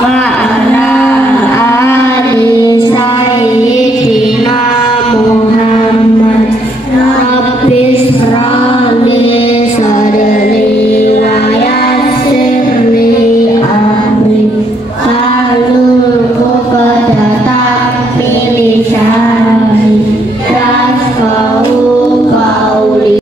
wa ala ali sayyidina Muhammad. Rabbis rali sadri wa yassirli amri halul uqdatam min lisani yafqahu qawli.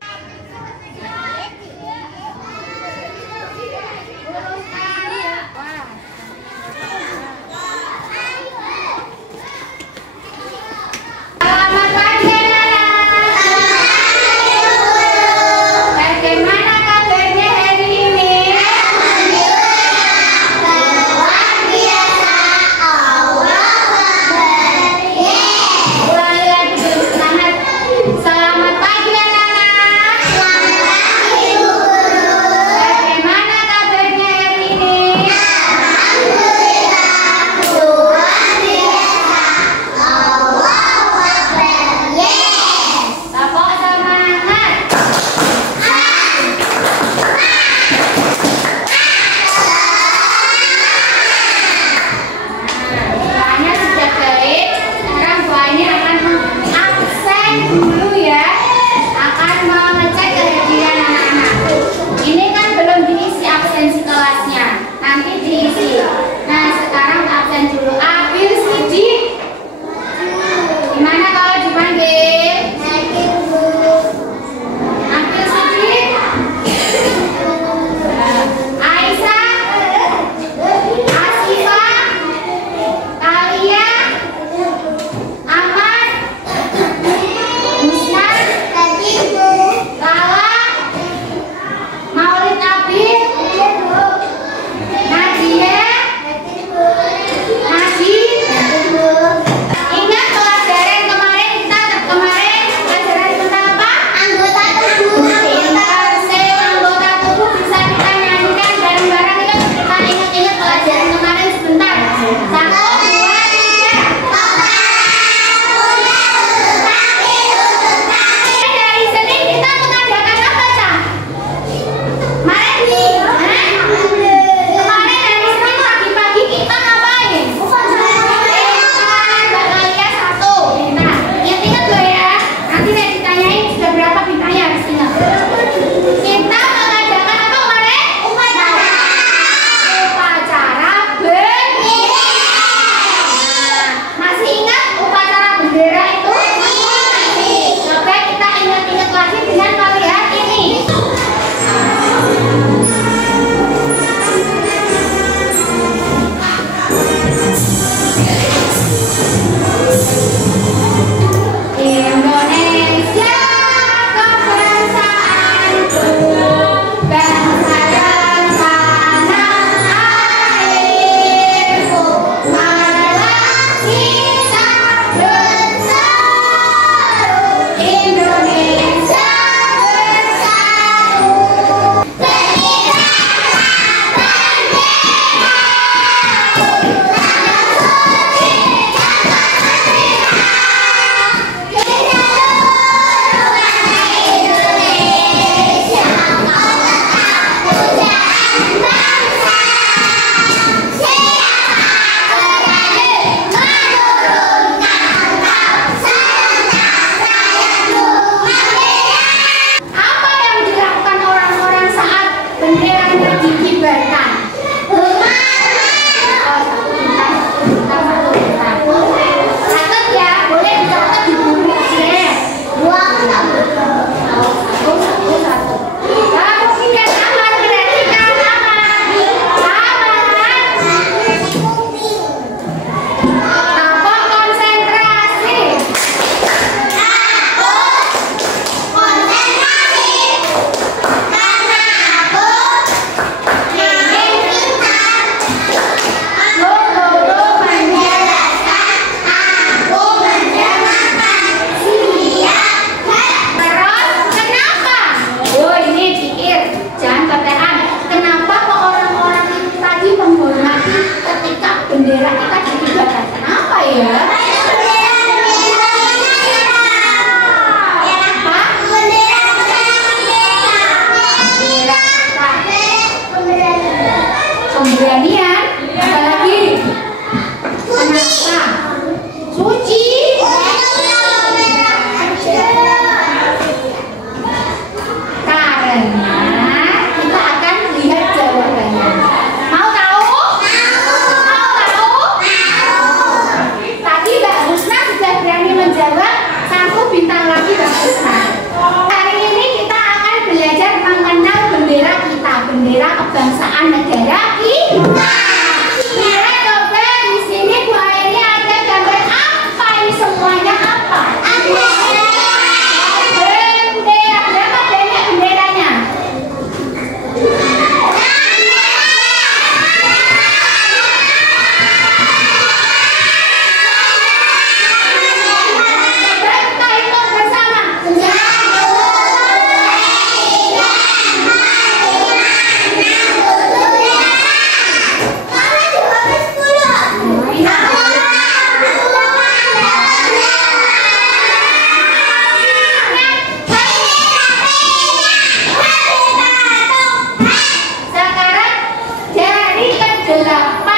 berapa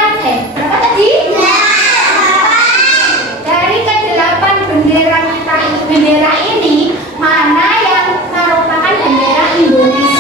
tadi? Dari ke-8 bendera ini, mana yang merupakan bendera Indonesia?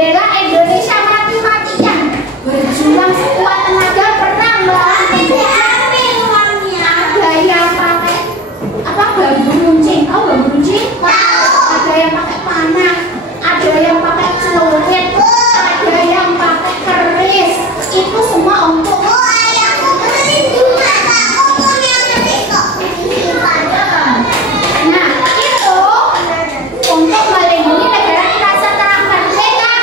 membela Indonesia mati-matian, berjuang sekuat tenaga pernah melawan penjajah. Ada yang pakai apa, bambu runcing, tahu bambu runcing? Ada yang pakai panah, ada yang pakai celurit, ada yang pakai keris. Itu semua untuk untuk melindungi negara kita setelah merdeka.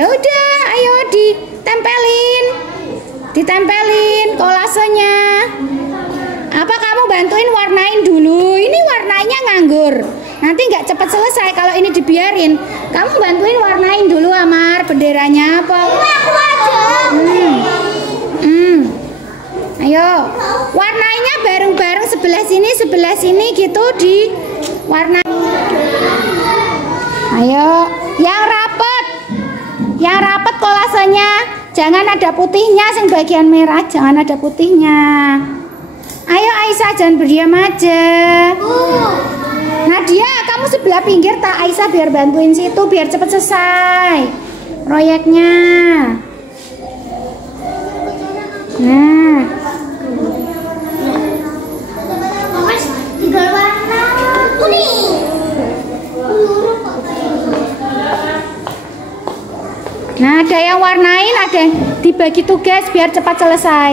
Ya udah, ayo ditempelin kolasenya. Apa kamu bantuin warnain dulu? Ini warnanya nganggur. Nanti nggak cepat selesai kalau ini dibiarin. Kamu bantuin warnain dulu, Amar. Benderanya apa? Ayo, warnainya bareng-bareng sebelah sini gitu di warna. Ayo, yang rapet kolasenya. Jangan ada putihnya, sing bagian merah jangan ada putihnya. Ayo Aisyah, jangan berdiam aja. Nadia, kamu sebelah pinggir tak, Aisyah biar bantuin situ biar cepet selesai proyeknya. Nah, Tiga warna kuning. nah ada yang warnain, ada yang dibagi tugas biar cepat selesai.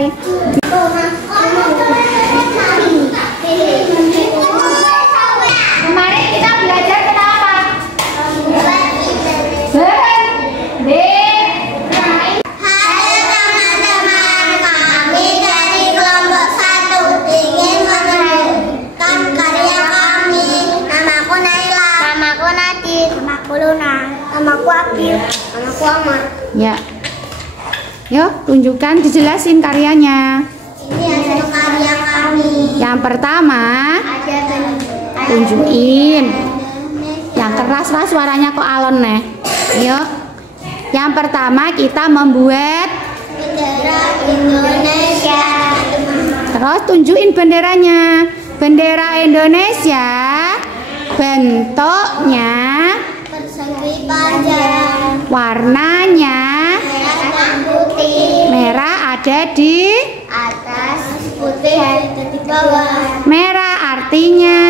Kemarin kita belajar kenapa? Halo teman-teman, kami dari kelompok 1 ingin menunjukkan karya kami. Namaku Naila, namaku Nadine, namaku Luna, namaku Akil, namaku Amar. Ya, yuk tunjukkan, dijelasin karyanya. Ini hasil karya kami. Yang pertama, tunjukin. Yang keras lah suaranya kok alon nih. Yuk. Yang pertama kita membuat Bendera Indonesia. terus tunjukin benderanya. Bendera Indonesia bentuknya, Persegi panjang, warnanya merah dan putih. merah ada di Atas, putih ada di bawah. merah artinya,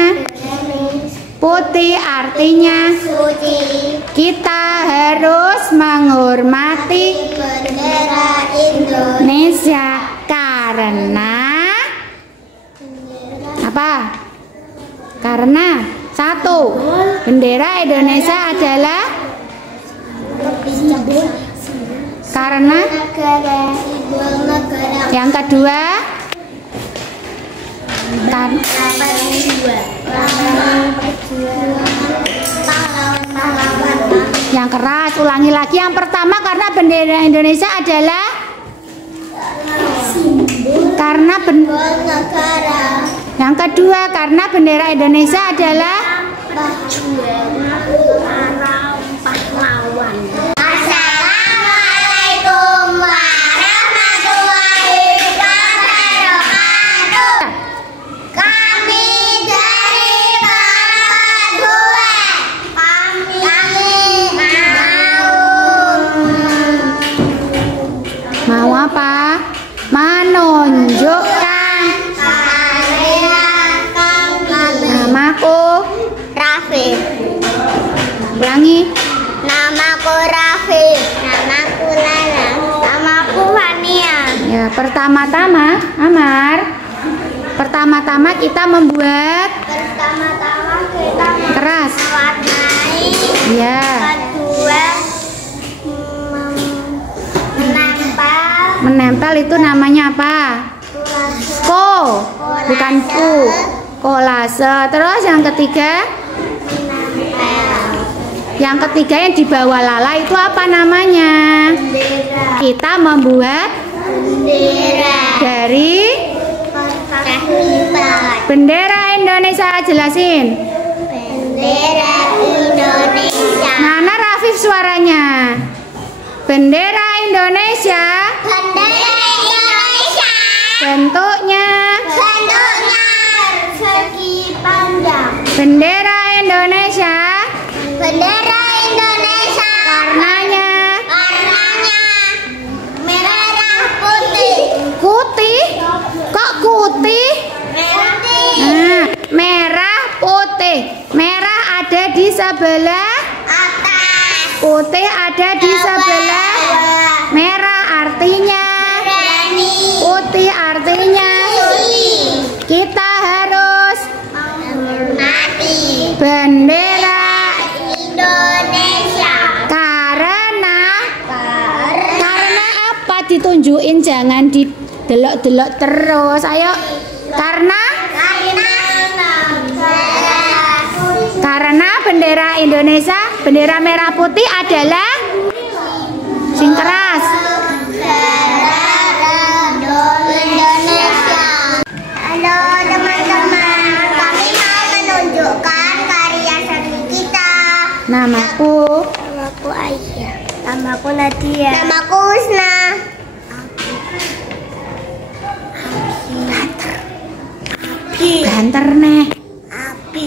putih artinya Suci. kita harus menghormati Bendera Indonesia. Indonesia karena apa? Karena satu, bendera Indonesia adalah karena. Negara, simbol negara. Yang kedua, yang keras, ulangi lagi. Yang pertama karena bendera Indonesia adalah karena Negara. yang kedua karena bendera Indonesia adalah Pahlawan. Assalamualaikum warahmatullahi wabarakatuh. Kami dari kelompok 2. Kami mau apa? Menunjukkan karya kami. namaku. Raffi. Ulangi. Namaku Raffi. Namaku Lala. Namaku Fania. Ya, pertama-tama, Amar. Pertama-tama kita membuat Pertama-tama kita keras. mewarnai. Ya. Kedua menempel. Menempel itu namanya apa? Ko, bukan ku. Kolase. Terus yang ketiga? Yang ketiga yang di bawah Lala itu apa namanya? Bendera. Kita membuat Bendera. dari Kertas lipat. bendera Indonesia. Jelasin. Bendera Indonesia. Mana Rafif suaranya? Bendera Indonesia Bendera Indonesia. bentuknya. Persegi panjang. Bendera Indonesia Bendera Indonesia. warnanya Warnanya merah putih. putih. Kok putih? Putih. Nah, merah putih. Merah ada di sebelah, Atas. putih ada di sebelah. Merah artinya, Berani. putih artinya kita harus Menghormati bendera Indonesia. karena ditunjukin, jangan didelok-delok terus. Ayo. Karena bendera Indonesia, bendera merah putih adalah sing keras. Halo teman-teman, kami mau menunjukkan karya seni kita. Namaku Aisyah. Namaku Nadia. Namaku Husna. Banter nih. Abi.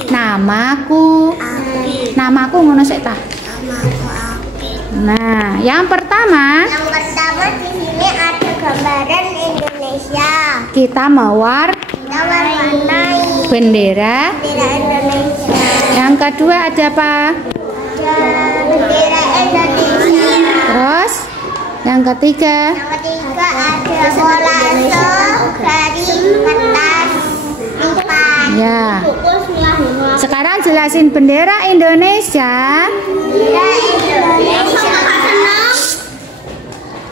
Namaku ngono sik ta. Namaku Abi. Nah, yang pertama Yang pertama di sini ada gambaran Indonesia. kita mewarnai Kita warnai bendera. bendera Indonesia. Yang kedua ada apa? Ada bendera Indonesia. Terus yang ketiga Yang ketiga ada kolase dari kertas lipat. ya. Sekarang jelasin bendera Indonesia. Bendera Indonesia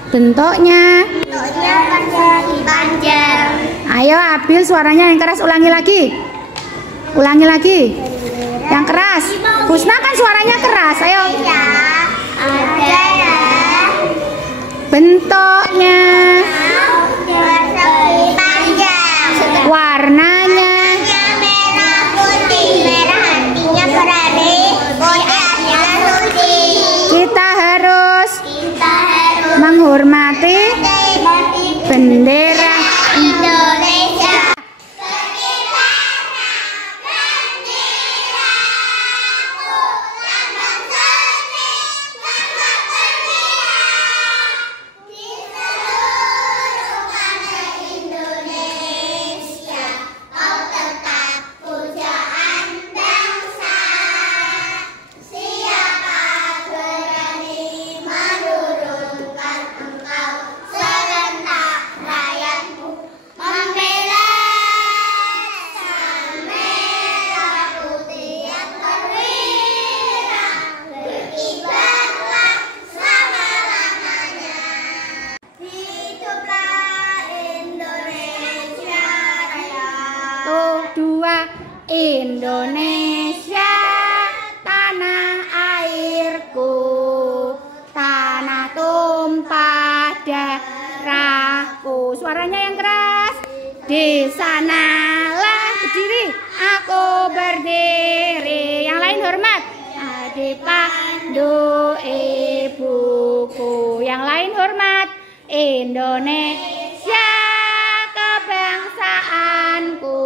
Bentuknya. bentuknya persegi panjang. Ayo Abil, suaranya yang keras, ulangi lagi. Ulangi lagi. Yang keras. Husna kan suaranya keras. Ayo. Ya, ada ya. Bentuknya. Persegi panjang. Warnanya. Merah putih. Merah artinya berani. Putih artinya suci. Kita harus Kita harus menghormati bendera. Indonesia. Indonesia, tanah airku, tanah tumpah darahku. Suaranya yang keras. Di sanalah berdiri, aku berdiri. Yang lain hormat. Di pandu ibuku. Yang lain hormat. Indonesia, kebangsaanku,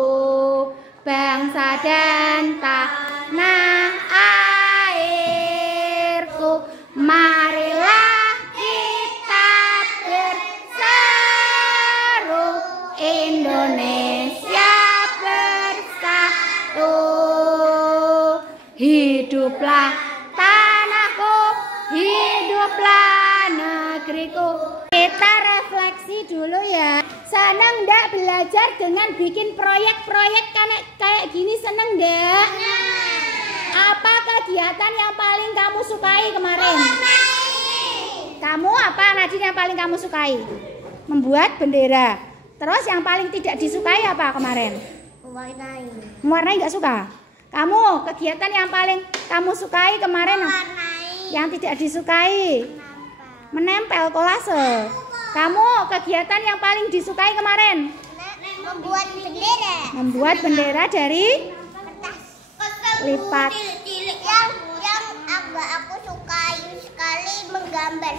bangsa dan tanah airku. Marilah kita berseru, Indonesia bersatu. Hiduplah tanahku, hiduplah negeriku. Kita refleksi dulu ya. Seneng ndak belajar dengan bikin proyek-proyek kayak gini, seneng ndak? Apa kegiatan yang paling kamu sukai kemarin? Kamu apa, Nadine, yang paling kamu sukai? Membuat bendera. Terus yang paling tidak disukai apa kemarin? Mewarnai. Mewarnai nggak suka? Kamu kegiatan yang paling kamu sukai kemarin? Mewarnai. Yang tidak disukai? Menempel, kolase. Kamu kegiatan yang paling disukai kemarin? Membuat bendera. Membuat bendera dari Kertas lipat. yang aku sukai sekali menggambar.